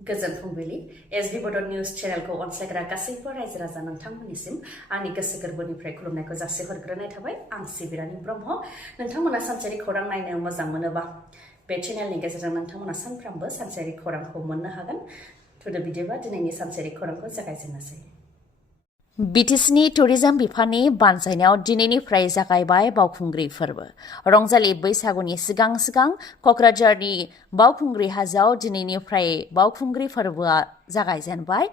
गोजोन फुंबिलि एसबी बड' निउज चेनेलखौ अनसायग्रा गासैबो रायजो राजा नोंथांमोननिसिम आंनि गोसो गोरबोनिफ्राय खुलुमनायखौ जासिहरग्रोनाय थाबाय आं सिबि रानी ब्रह्म नोंथांमोना सानसेयारि खौरां नायनो मोजां मोनोबा बे चेनेलनि गेजेरजों नोंथांमोना सानफ्रामबो सानसेयारि खौरांखौ मोननो हागोन थुदो बिदिबा दिनैनि सानसेयारि खौरांखौ जागायजेननोसै BTCनि टुरिजम बिफाननि बानजायनायाव दिनैनिफ्राय जागायबाय बावखुंग्रि फोरबो रंजालि बैसागुनि सिगां क'क्राझारनि बावखुंग्रि हाजोआव दिनैनिफ्राय बावखुंग्रि फोरबोआ जागायजेनबाय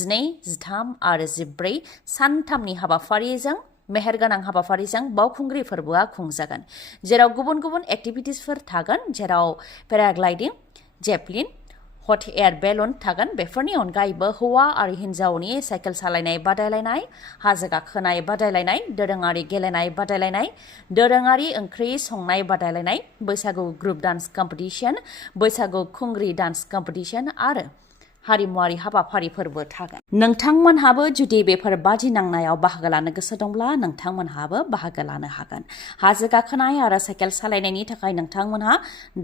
12, 13 आरो 14 सानथामनि हाबाफारिजों मेहेरगोनां हाबाफारिजों बावखुंग्रि फोरबोआ खुंजागोन जेराव गुबुन एक्टिभिटिसफोर थागोन जेराव पेराग्लाइडिं जेभलिन हट एयार बेलुन थागोन बेफोरनि अनगायैबो हौवा आरो हिन्जावनि साइकेल सालायनाय बादायलायनाय हाजो गाखोनाय बादायलायनाय दोरोङारि गेलेनाय बादायलायनाय दोरोङारि ओंख्रि संनाय बादायलायनाय बैसागु ग्रुप डान्स कम्पिटिशन बैसागु खुंग्रि डान्स कम्पिटिशन आरो हारिमुआरि हाबाफारिफोरबो थागोन नोंथांमोनहाबो जुदि बेफोर बादिनांनायाव बाहागो लानो गोसो दंब्ला नोंथांमोनहाबो बाहागो लानो हागोन हाजो गाखोनाय आरो साइकेल सालायनायनि थाखाय नोंथांमोनहा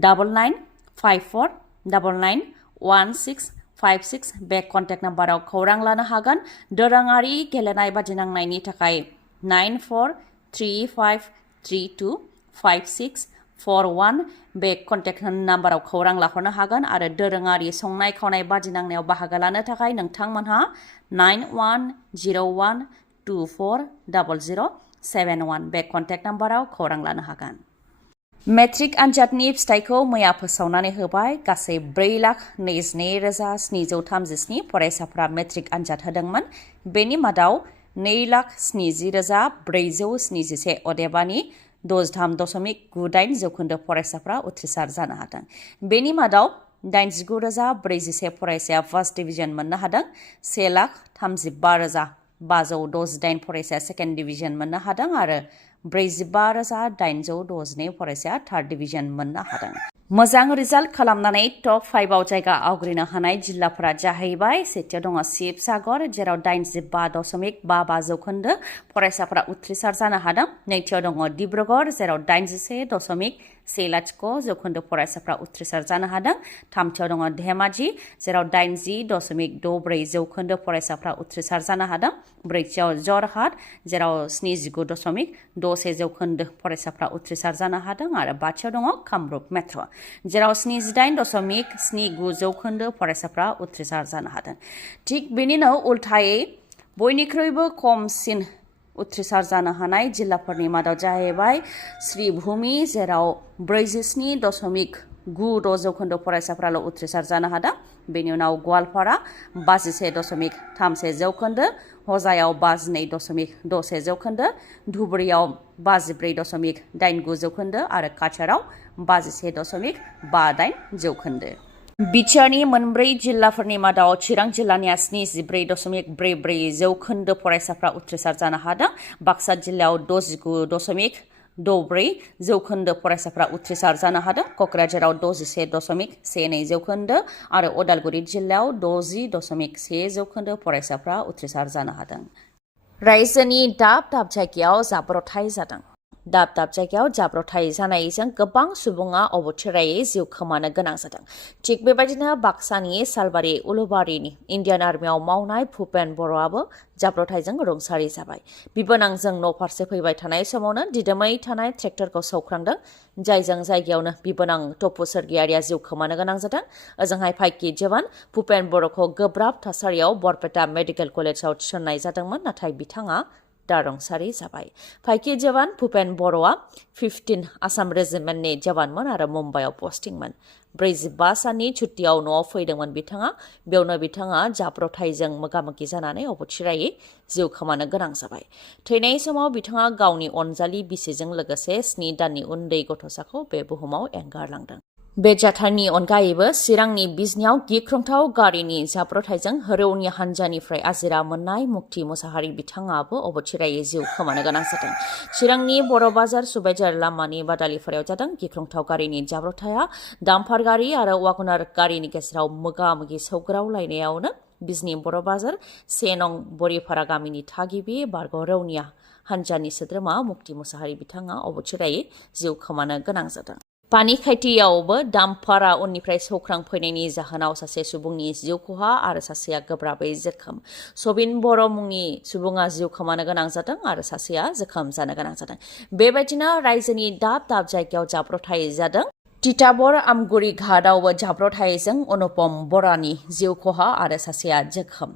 9954991656 बे कन्टेक्ट नाम्बाराव खौरां लानो हागोन दोरोङारि गेलेनाय बादिनांनायनि थाखाय 9435325641 बे कन्टेक्ट नाम्बाराव खौरां लाहरनो हागोन आरो दोरोङारि संनाय खावनाय बादिनांनायाव बाहागो लानो थाखाय नोंथांमोनहा 9101240071 बे कन्टेक्ट नाम्बाराव खौरां लानो हागोन मेट्रिक आनजादनि फिथाइखौ मैया फोसावनानै होबाय गासै 4,22,737 फरायसाफोरा मेट्रिक आनजाद होदोंमोन बेनि मादाव 2,70,471 अदेबानि 63.98 जौखोन्दो फरायसाफोरा उथ्रिसार जानो हादों बेनि मादाव 89,041 फरायसाया फार्स्ट डिभिजन मोननो हादों 1,35,568 फरायसाया सेकेन्ड डिभिजन मोननो हादों आरो 45,862 फरायसाया थार्ड डिभिजन मोननो हादों मोजां रिजाल्ट खालामनानै टप 5 आव जायगा आवग्रिनो हानाय जिल्लाफोरा जाहैबाय सेथियाव दङ शिबसागर जेराव 85.55 जौखोन्दो फरायसाफोरा उथ्रिसार जानो हादों नैथियाव दङ डिब्रुगड़ जेराव 81.10 जौखोन्दो फरायसाफोरा उथ्रिसार जानो हादों थामथियाव दङ धेमाजि जेराव 80.64 जौखोन्दो फरायसाफोरा उथ्रिसार जानो हादों ब्रैथियाव जरहाट जेराव 79.61 जौखोन्दो फरायसाफोरा उथ्रिसार जानो हादों आरो बाथियाव दङ कामरुप मेट्र जेराव 78.79 जौखोन्दो फरायसाफोरा उथ्रिसार जानो हादों थिग बेनिनो उल्थायै बयनिख्रुइबो खमसिन उथ्रिसार जानो हानाय जिल्लाफोरनि मादाव जाहैबाय श्रीभूमि जेराव 47.96 जौखोन्दो फरायसाफोराल' उथ्रिसार जानो हादों बेनि उनाव गवालपारा 51.31 जौखोन्दो हजायाव 52.61 जौखोन्दो धुबुरियाव 54.89 जौखोन्दो आरो काछाराव 51.58 जौखोन्दो बिटिआरनि मोनब्रै जिल्लाफोरनि मादाव चिरां जिल्लानिया 74.44 जौखोन्दो फरायसाफ्रा उथ्रिसार जानो हादों बाक्सा जिल्लायाव 69.64 जौखोन्दो फरायसाफ्रा उथ्रिसार जानो हादों क'क्राझाराव 61.12 जौखोन्दो आरो उदालगुरि जिल्लायाव 60.1 जौखोन्दो फरायसाफ्रा उथ्रिसार जानो हादों रायजोनि दाब जायगायाव जाब्रबथाय जादों दाब जायगायाव जाब्रबथाय जानायजों गोबां सुबुङा अबथिरायै जिउ खोमानो गोनां जादों थिग बेबायदिनो बाक्सानि सालबारि उलुबारिनि इन्डियान आर्मियाव मावनाय भुपेन बर'आबो जाब्रबथायजों रुंसारि जाबाय बिबोनांजों न' फारसे फैबाय थानाय समावनो दिदोमै थानाय ट्रेक्टरखौ सौख्रांदों जायजों जायगायावनो बिबोनां टपु सोरगियारिया जिउ खोमानो गोनां जादों ओजोंहाय फाइकि जवान भुपेन बर'खौ गोब्राब थासारियाव बरपेटा मेडिकेल कलेजाव थिसननाय जादोंमोन नाथाय बिथाङा दा रुंसारि जाबाय फाइकि जवान भुपेन बर'आ 15 आसाम रेजिमेन्टनि जवानमोन आरो मुम्बाइआव पस्टिंमोन 45 साननि छुट्टियाव न'आव फैदोंमोन बिथाङा बेयावनो बिथाङा जाब्रबथायजों मोगा-मोगि जानानै अबथिरायै जिउ खोमानो गोनां जाबाय थैनाय समाव बिथाङा गावनि अनजालि बिसिजों लोगोसे 7 दाननि उन्दै गथ'साखौ बे बुहुमाव एंगारलांदों बे जाथायनि अनगायैबो चिरांनि बिजनियाव गिख्रंथाव गारिनि जाब्रबथायजों रौनिया हान्जानिफ्राय आजिरा मोननाय मुक्ति मुसाहारि बिथाङाबो अबथिरायै जिउ खोमानो गोनां जादों चिरांनि बर' बाजार सुबाइजार लामानि बादालिफोराव जादों गिख्रंथाव गारिनि जाब्रबथाया दाम्पार गारि आरो वागनार गारिनि गेजेराव मोगा-मोगि सौग्रावलायनायावनो बिजनि बर' बाजार 1 नं बरिपारा गामिनि थागिबि बारग' रौनिया हान्जानि सोद्रोमा मुक्ति मुसाहारि बिथाङा अबथिरायै जिउ खोमानो गोनां जादों पानी खायथियावबो दामफारा उननिफ्राय सौख्रां फैनायनि जाहोनाव सासे सुबुंनि जिउ खहा आरो सासेया गोब्राबै जोखोम। सबिन बर' मुंनि सुबुङा जिउ खोमानो गोनां जादों आरो सासेया जोखोम जानो गोनां जादों। बेबायदिनो रायजोनि दाब दाब जायगायाव जाब्रबथाय जादों। तिताबर आमगुरि घाटआवबो जाब्रबथायजों अनुपम बरानि जिउ खहा आरो सासेया जोखोम।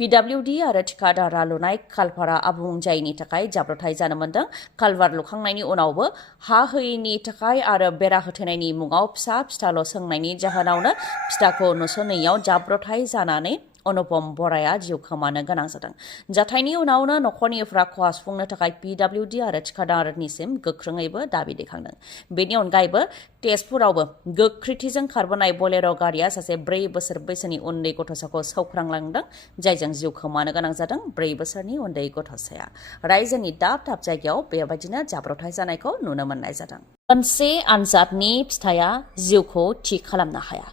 PWD आरो थिकादारा लुनाय कालभारा आबुं जायैनि थाखाय जाब्रबथाय जानो मोन्दों। कालभार लुखांनायनि उनावबो हा होयैनि थाखाय आरो बेरा होथेनायनि मुङाव फिसा फिसाल' सोंनायनि जाहोनावनो फिथाखौ नुस'नैयाव जाब्रबथाय जानानै अनुपम बराया जिउ खोमानो गोनां जादों। जाथायनि उनावनो नखरनिफ्रा खहा सुफुंनो थाखाय PWD आरो थिकादारनिसिम गोख्रोङैबो दाबि दैखांदों। बेनि अनगायैबो तेजपुरावबो गोख्रैथिजों खारबोनाय बलेर' गारिया सासे 4 बोसोर बैसोनि उन्दै गथ'साखौ सौख्रांलांदों, जायजों जिउ खोमानो गोनां जादों 4 बोसोरनि उन्दै गथ'साया। रायजोनि दाब दाब जायगायाव बेबायदिनो जाब्रबथाय जानायखौ नुनो मोननाय जादों। मोनसे आनजादनि फिथाइया जिउखौ थि खालामनो हाया।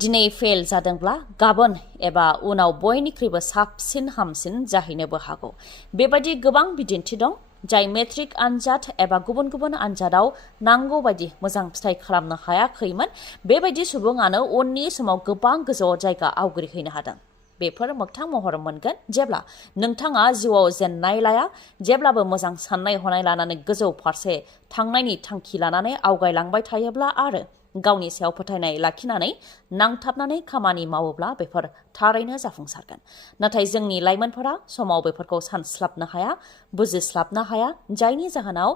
दिनै फेल जादोंब्ला गाबोन एबा उनाव बयनिख्रुइबो साबसिन हामसिन जाहैनोबो हागौ। बेबायदि गोबां बिदिन्थि दं जाय मेट्रिक आनजाद एबा गुबुन गुबुन आनजादाव नांगौ बायदि मोजां फिथाइ खालामनो हायाखैमोन। बेबायदि सुबुङानो उननि समाव गोबां गोजौ जायगा आवग्रिहैनो हादों। बेफोर मोगथां महर मोनगोन जेब्ला नोंथाङा जिउआव जेननाय लाया, जेब्लाबो मोजां साननाय हनाय लानानै गोजौ फारसे थांनायनि थांखि लानानै आवगायलांबाय थायोब्ला आरो गावनि सायाव फोथायनाय लाखिनानै नांथाबनानै खामानि मावोब्ला बेफोर थारैनो जाफुंसारगोन। नाथाय जोंनि लाइमोनफोरा समाव बेफोरखौ सानस्लाबनो हाया, बुजिस्लाबनो हाया, जायनि जाहोनाव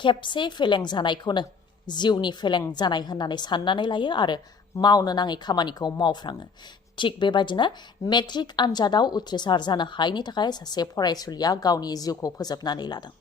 खेबसे फेलें जानायखौनो जिउनि फेलें जानाय होननानै साननानै लायो आरो मावनो नाङै खामानिखौ मावफ्राङो। थिग बेबायदिनो मेट्रिक आनजादाव उथ्रिसार जानो हायैनि थाखाय सासे फरायसुलिया गावनि जिउखौ फोजोबनानै लादों।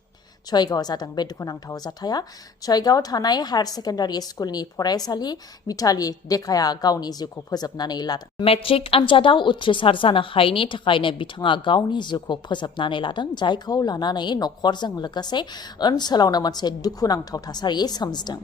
छयगावआव जादों बे दुखुनांथाव जाथाया। छयगावआव थानाय हायार सेकेन्डारि स्कुलनि फरायसालि मिताली देकाया गावनि जिउखौ फोजोबनानै लादों। मेट्रिक आनजादाव उथ्रिसार जानो हायैनि थाखायनो बिथाङा गावनि जिउखौ फोजोबनानै लादों, जायखौ लानानै नखरजों लोगोसे ओनसोलावनो मोनसे दुखुनांथाव थासारि सोमजिदों।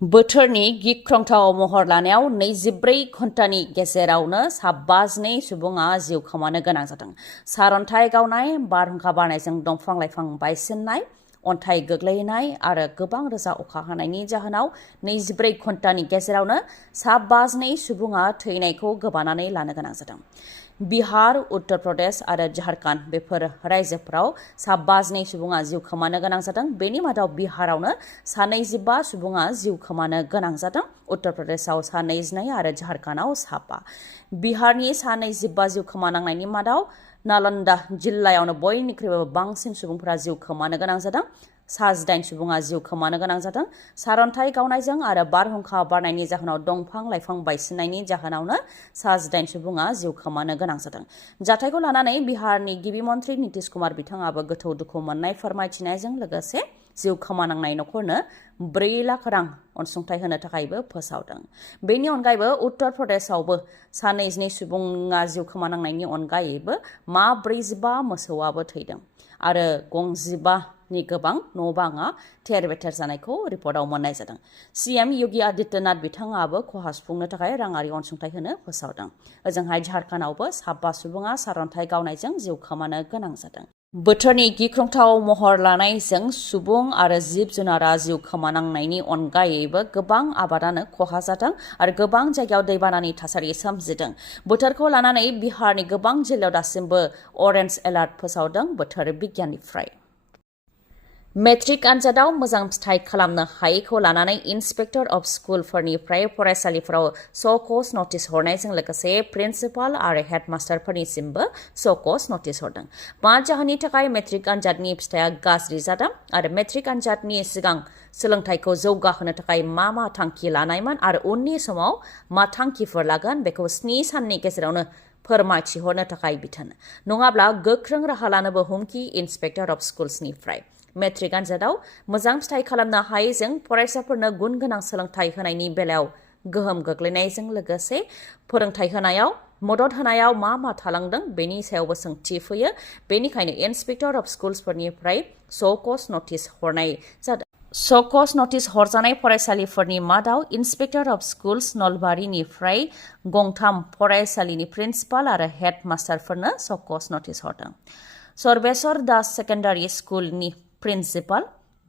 बोथोरनि गिख्रंथाव महर लानायाव 24 घन्टानि गेजेरावनो 52 सुबुङा जिउ खोमानो गोनां जादों। सारअन्थाइ गावनाय, बारहुंखा बारनायजों दंफां लाइफां बायसिननाय, अन्थाइ गोग्लैनाय आरो गोबां रोजा अखा हानायनि जाहोनाव 24 घन्टानि गेजेरावनो 52 सुबुङा थैनायखौ गोबानानै लानो गोनां जादों। बिहार, उत्तर प्रदेश आरो झारखन्ड बेफोर रायजोफोराव 52 सुबुङा जिउ खोमानो गोनां जादों। बेनि मादाव बिहारावनो 25 सुबुङा जिउ खोमानो गोनां जादों, उत्तर प्रदेशआव 22 आरो झारखन्डआव 5। बिहारनि 25 जिउ खोमानांनायनि मादाव नालन्दा जिल्लायावनो बयनिख्रुइबो बांसिन सुबुंफोरा जिउ खोमानो गोनां जादों। 8 सुबुङा जिउ खोमानो गोनां जादों। सारअन्थाइ गावनायजों आरो बारहुंखा बारनायनि जाहोनाव दंफां लाइफां बायसिननायनि जाहोनावनो 8 सुबुङा जिउ खोमानो गोनां जादों। जाथायखौ लानानै बिहारनि गिबि मन्त्रि नितिश कुमार बिथाङाबो गोथौ दुखु मोननाय फोरमायथिनायजों लोगोसे जिउ खोमानांनाय नखरनो 4 लाख रां अनसुंथाइ होनो थाखायबो फोसावदों। बेनि अनगायैबो उत्तर प्रदेशआवबो 22 सुबुङा जिउ खोमानांनायनि अनगायैबो 45 मोसौआबो थैदों आरो 25नि गोबां न'-बाङा थेर-बेथेर जानायखौ रिपर्टआव मोननाय जादों। CM योगी आदित्यनाथ बिथाङाबो खहा सुफुंनो थाखाय राङारि अनसुंथाइ होनो फोसावदों। ओजोंहाय झारखन्डआवबो 5 सुबुङा सारअन्थाइ गावनायजों जिउ खोमानो गोनां जादों। बोथोरनि गिख्रंथाव महर लानायजों सुबुं आरो जिब-जुनारा जिउ खोमानांनायनि अनगायैबो गोबां आबादानो खहा जादों आरो गोबां जायगायाव दैबानानि थासारि सोमजिदों। बोथोरखौ लानानै बिहारनि गोबां जिल्लायाव दासिमबो अरेन्ज एलार्ट फोसावदों बोथोर बिगियाननिफ्राय। मेट्रिक आनजादाव मोजां फिथाइ खालामनो हायैखौ लानानै इन्सपेक्टर अफ स्कुलफोरनिफ्राय फरायसालिफोराव स' नटिस हरनायजों लोगोसे प्रिन्सिपाल आरो हेडमास्टारफोरनिसिमबो स' नटिस हरदों। मा जाहोननि थाखाय मेट्रिक आनजादनि फिथाइया गाज्रि जादों आरो मेट्रिक आनजादनि सिगां सोलोंथाइखौ जौगाहोनो थाखाय मा थांखि लानायमोन आरो उननि समाव मा थांखिफोर लागोन बेखौ 7 साननि गेजेरावनो फोरमायथि हरनो थाखाय बिथोन, नङाब्ला गोख्रों राहा लानोबो हुमखि इन्सपेक्टर अफ स्कुल्सनिफ्राय। मेट्रिक आनजादाव मोजां फिथाइ खालामनो हायैजों फरायसाफोरनो गुन गोनां सोलोंथाइ होनायनि बेलायाव गोहोम गोग्लैनायजों लोगोसे फोरोंथाइ होनायाव मदद होनायाव मा थालांदों बेनि सायावबो सोंथि फैयो। बेनिखायनो इन्सपेक्टर अफ स्कुल्सफोरनिफ्राय स' नटिस हरनाय जादों। स' नटिस हरजानाय फरायसालिफोरनि मादाव इन्सपेक्टर अफ स्कुल्स नलबारिनिफ्राय 3 फरायसालिनि प्रिन्सिपाल आरो हेडमास्टारफोरनो स' नटिस हरदों। सर्वेश्वर दास सेकेन्डारि स्कुलनि प्रिन्सिपाल,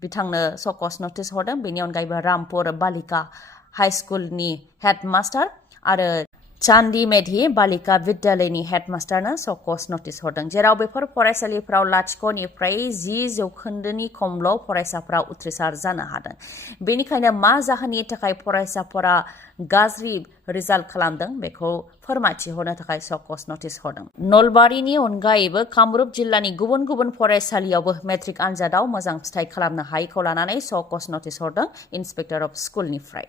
बिथांनो सकस नटिस हरदों बेनि अनगायैबो रामपुर बालिका हाई स्कुलनि हेडमास्टार आरो चान्दी मेधी बालिका विद्यालयनि हेडमास्टारनो सकस नटिस हरदों जेराव बेफोर फरायसालिफोराव 0.10% खमल' फरायसाफोरा उथ्रिसार जानो हादों बेनिखायनो मा जाहोननि थाखाय फरायसाफोरा गाज्रि रिजाल्ट खालामदों बेखौ फोरमायथि होनो थाखाय सकस नटिस हरदों नलबारिनि अनगायैबो कामरुप जिल्लानि गुबुन गुबुन फरायसालियावबो मेट्रिक आनजादाव मोजां फिथाइ खालामनो हायैखौ लानानै सकस नटिस हरदों इन्सपेक्टर अफ स्कुलनिफ्राय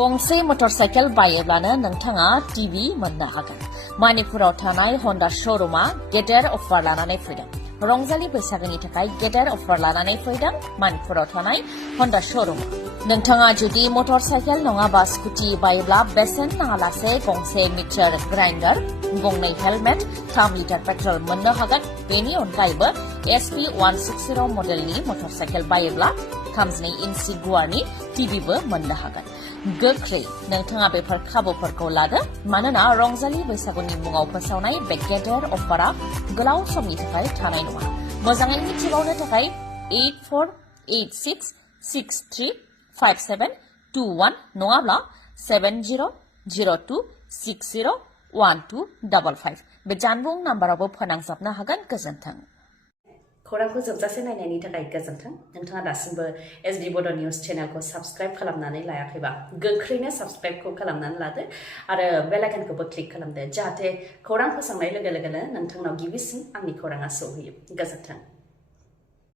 गंसे मटरसाइकेल बायोब्लानो नोंथाङा टिभि मोननो हागोन मणिपुराव थानाय हन्डा श'रुमा गेदेर अफार लानानै फैदों रंजालि बैसागोनि थाखाय गेदेर अफार लानानै फैदों मणिपुराव थानाय हन्डा श'रुमा नोंथाङा जुदि मटरसाइकेल नङाबा स्कुटि बायोब्ला बेसेन नाङालासे गंसे मिक्सार ग्राइन्डार गंनै हेलमेट 3 लिटार पेट्रल मोननो हागोन बेनि अनगायैबो SP 160 मडेलनि मटरसाइकेल बायोब्ला 32 इन्सि गुवारनि टिभिबो मोननो हागोन गोख्रै नोंथाङा बेफोर खाबुफोरखौ लादो मानोना रंजालि बैसागुनि मुङाव फोसावनाय बे गेदेर अफारा गोलाव समनि थाखाय थानाय नङा मोजाङै मिथिबावनो थाखाय 8486635721 नङाब्ला 7002601255 बे जानबुं नाम्बारावबो फोनांजाबनो हागोन गोजोन्थों खौरांखौ जोबजासे नायनायनि थाखाय गोजोन्थों नोंथाङा दासिमबो SB बड' निउज चेनेलखौ साबस्क्राइब खालामनानै लायाखैबा गोख्रैनो साबस्क्राइबखौ खालामनानै लादो आरो बेल आइकनखौबो क्लिक खालामदो जाहाथे खौरां फोसावनाय लोगो लोगोनो नोंथांनाव गिबिसिन आंनि खौराङा सौहैयो गोजोन्थों